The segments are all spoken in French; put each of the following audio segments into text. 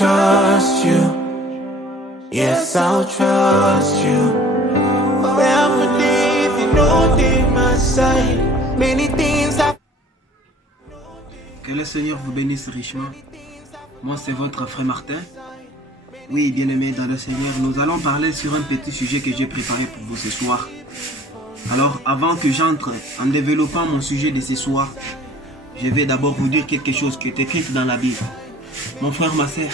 trust you. Yes, I'll trust you. Wherever leave, you know deep my side. Many things I... Que le Seigneur vous bénisse richement. Moi, c'est votre frère Martin. Oui, bien-aimés dans le Seigneur, nous allons parler sur un petit sujet que j'ai préparé pour vous ce soir. Alors, avant que j'entre en développant mon sujet de ce soir, je vais d'abord vous dire quelque chose qui est écrit dans la Bible. Mon frère, ma soeur,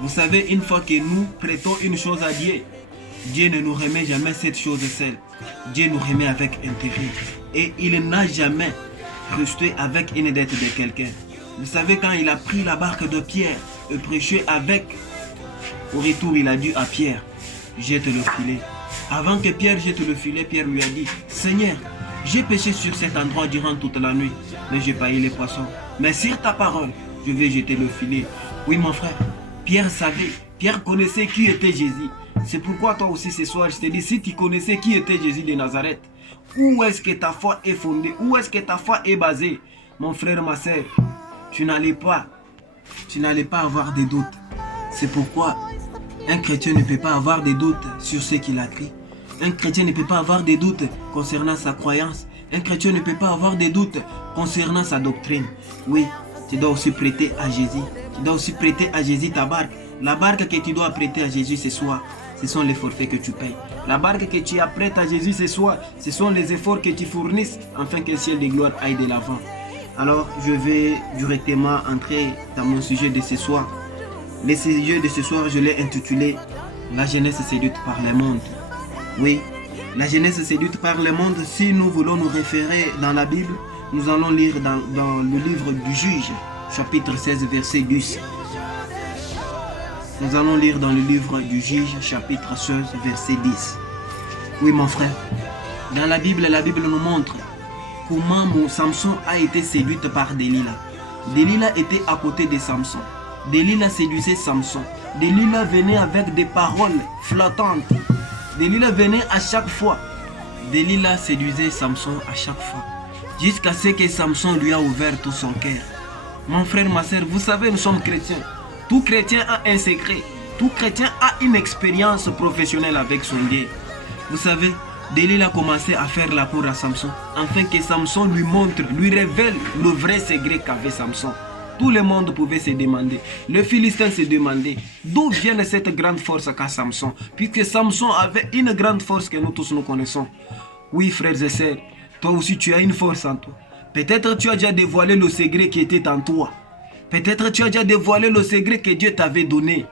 vous savez, une fois que nous prêtons une chose à Dieu, Dieu ne nous remet jamais cette chose seule. Dieu nous remet avec intérêt. Et il n'a jamais resté avec une dette de quelqu'un. Vous savez, quand il a pris la barque de Pierre et prêché avec, au retour, il a dit à Pierre, jette le filet. Avant que Pierre jette le filet, Pierre lui a dit, Seigneur, j'ai pêché sur cet endroit durant toute la nuit, mais j'ai payé les poissons. Mais sur ta parole, je vais jeter le filet. Oui, mon frère, Pierre savait, Pierre connaissait qui était Jésus. C'est pourquoi toi aussi ce soir, je te dis, si tu connaissais qui était Jésus de Nazareth, où est-ce que ta foi est fondée, où est-ce que ta foi est basée, mon frère, ma soeur, tu n'allais pas avoir de doutes. C'est pourquoi un chrétien ne peut pas avoir de doutes sur ce qu'il a cru. Un chrétien ne peut pas avoir de doutes concernant sa croyance. Un chrétien ne peut pas avoir de doutes concernant sa doctrine. Oui, tu dois aussi prêter à Jésus. Tu dois aussi prêter à Jésus ta barque. La barque que tu dois prêter à Jésus ce soir, ce sont les forfaits que tu payes. La barque que tu apprêtes à Jésus ce soir, ce sont les efforts que tu fournisses afin que le ciel de gloire aille de l'avant. Alors, je vais directement entrer dans mon sujet de ce soir. Le sujet de ce soir, je l'ai intitulé « La jeunesse séduite par le monde ». Oui, la jeunesse séduite par le monde, si nous voulons nous référer dans la Bible, nous allons lire dans le livre du Juge, chapitre 16, verset 10. Nous allons lire dans le livre du Juge, chapitre 16, verset 10. Oui, mon frère, dans la Bible nous montre comment Samson a été séduite par Delilah. Delilah était à côté de Samson. Delilah séduisait Samson. Delilah venait avec des paroles flattantes. Delilah venait à chaque fois. Delilah séduisait Samson à chaque fois. Jusqu'à ce que Samson lui a ouvert tout son cœur. Mon frère, ma soeur, vous savez, nous sommes chrétiens. Tout chrétien a un secret. Tout chrétien a une expérience professionnelle avec son Dieu. Vous savez, Delilah commençait à faire la cour à Samson, afin que Samson lui montre, lui révèle le vrai secret qu'avait Samson. Tout le monde pouvait se demander, le Philistin se demandait, d'où vient cette grande force qu'a Samson, puisque Samson avait une grande force que nous tous nous connaissons. Oui, frères et sœurs, toi aussi tu as une force en toi. Peut-être tu as déjà dévoilé le secret qui était en toi. Peut-être tu as déjà dévoilé le secret que Dieu t'avait donné.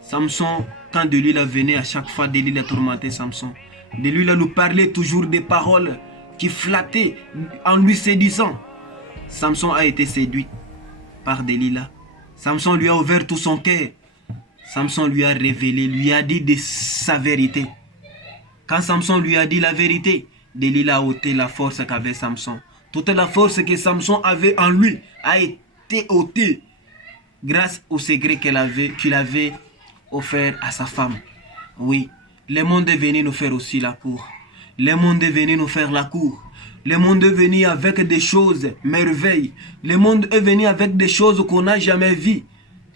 Samson, quand Delilah venait, à chaque fois Delilah tourmentait Samson. Delilah nous parlait toujours des paroles qui flattaient en lui séduisant. Samson a été séduit par Delilah. Samson lui a ouvert tout son cœur. Samson lui a révélé, lui a dit de sa vérité. Quand Samson lui a dit la vérité, Delilah a ôté la force qu'avait Samson. Toute la force que Samson avait en lui a été ôtée grâce au secret qu'il avait offert à sa femme. Oui, le monde est venu nous faire aussi la cour. Le monde est venu nous faire la cour. Le monde est venu avec des choses merveilles. Le monde est venu avec des choses qu'on n'a jamais vues.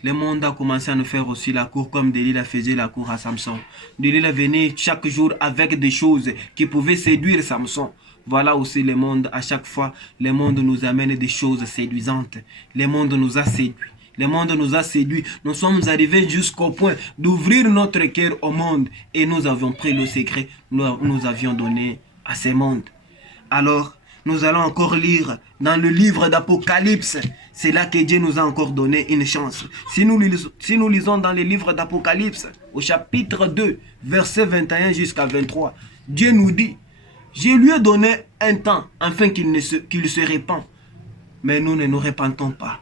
Le monde a commencé à nous faire aussi la cour comme Delilah faisait la cour à Samson. Delilah venait chaque jour avec des choses qui pouvaient séduire Samson. Voilà aussi le monde, à chaque fois, le monde nous amène des choses séduisantes. Le monde nous a séduits. Le monde nous a séduits. Nous sommes arrivés jusqu'au point d'ouvrir notre cœur au monde. Et nous avions pris le secret. Nous avions donné à ce monde. Alors, nous allons encore lire dans le livre d'Apocalypse. C'est là que Dieu nous a encore donné une chance. Si nous lisons dans le livre d'Apocalypse, au chapitre 2, verset 21 jusqu'à 23, Dieu nous dit, je lui ai donné un temps afin qu'il se répand. Mais nous ne nous répandons pas.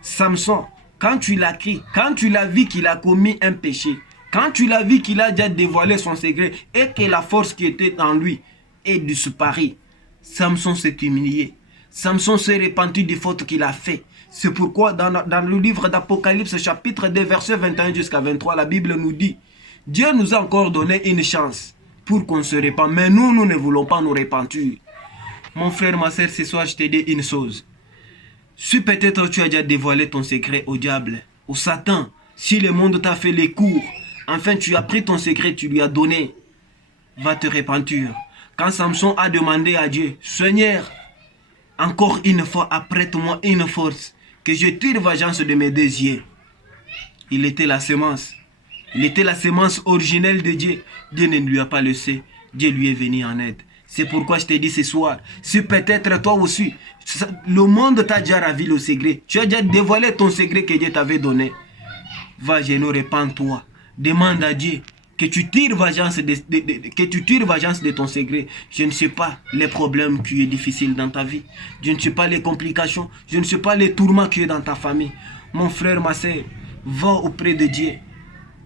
Samson, quand tu l'as crié, quand tu l'as vu qu'il a commis un péché, quand tu l'as vu qu'il a déjà dévoilé son secret et que la force qui était en lui est disparue, Samson s'est humilié. Samson s'est repenti des fautes qu'il a fait. C'est pourquoi dans le livre d'Apocalypse, chapitre 2, verset 21 jusqu'à 23, la Bible nous dit, Dieu nous a encore donné une chance pour qu'on se répande, mais nous ne voulons pas nous repentir. Mon frère, ma soeur, ce soir, je te dis une chose. Si peut-être tu as déjà dévoilé ton secret au diable, au Satan, Si le monde t'a fait les cours, enfin tu as pris ton secret, tu lui as donné, va te repentir. Quand Samson a demandé à Dieu, Seigneur, encore une fois, apprête-moi une force, que je tire vengeance de mes deux yeux. Il était la semence. Il était la semence originelle de Dieu. Dieu ne lui a pas laissé. Dieu lui est venu en aide. C'est pourquoi je te dis ce soir, si peut-être toi aussi, le monde t'a déjà ravi le secret. Tu as déjà dévoilé ton secret que Dieu t'avait donné. Va à genoux, répands-toi. Demande à Dieu que tu tires vengeance de ton secret. Je ne sais pas les problèmes qui sont difficiles dans ta vie. Je ne sais pas les complications. Je ne sais pas les tourments qui sont dans ta famille. Mon frère, ma soeur, va auprès de Dieu.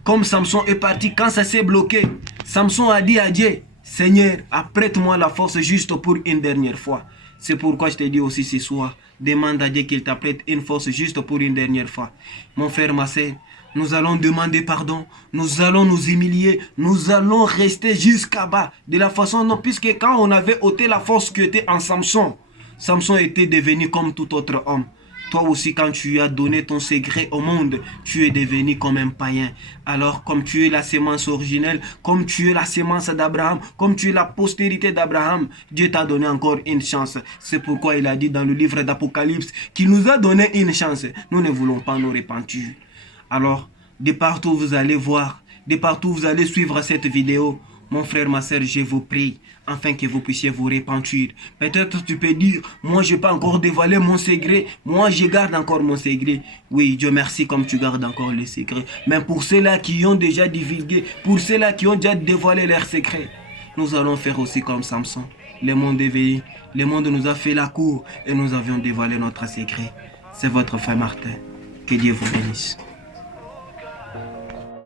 Comme Samson est parti, quand ça s'est bloqué, Samson a dit à Dieu, Seigneur, apprête-moi la force juste pour une dernière fois. C'est pourquoi je te dis aussi ce soir, demande à Dieu qu'il t'apprête une force juste pour une dernière fois. Mon frère, ma soeur, nous allons demander pardon, nous allons nous humilier, nous allons rester jusqu'à bas. De la façon, non, puisque quand on avait ôté la force qui était en Samson, Samson était devenu comme tout autre homme. Toi aussi, quand tu as donné ton secret au monde, tu es devenu comme un païen. Alors, comme tu es la sémence originelle, comme tu es la sémence d'Abraham, comme tu es la postérité d'Abraham, Dieu t'a donné encore une chance. C'est pourquoi il a dit dans le livre d'Apocalypse qu'il nous a donné une chance. Nous ne voulons pas nous repentir. Alors, de partout vous allez voir, de partout vous allez suivre cette vidéo, mon frère, ma soeur, je vous prie, afin que vous puissiez vous repentir. Peut-être tu peux dire, moi je n'ai pas encore dévoilé mon secret, moi je garde encore mon secret. Oui, Dieu merci comme tu gardes encore le secret. Mais pour ceux-là qui ont déjà divulgué, pour ceux-là qui ont déjà dévoilé leur secret, nous allons faire aussi comme Samson. Le monde est venu, le monde nous a fait la cour et nous avions dévoilé notre secret. C'est votre frère Martin. Que Dieu vous bénisse.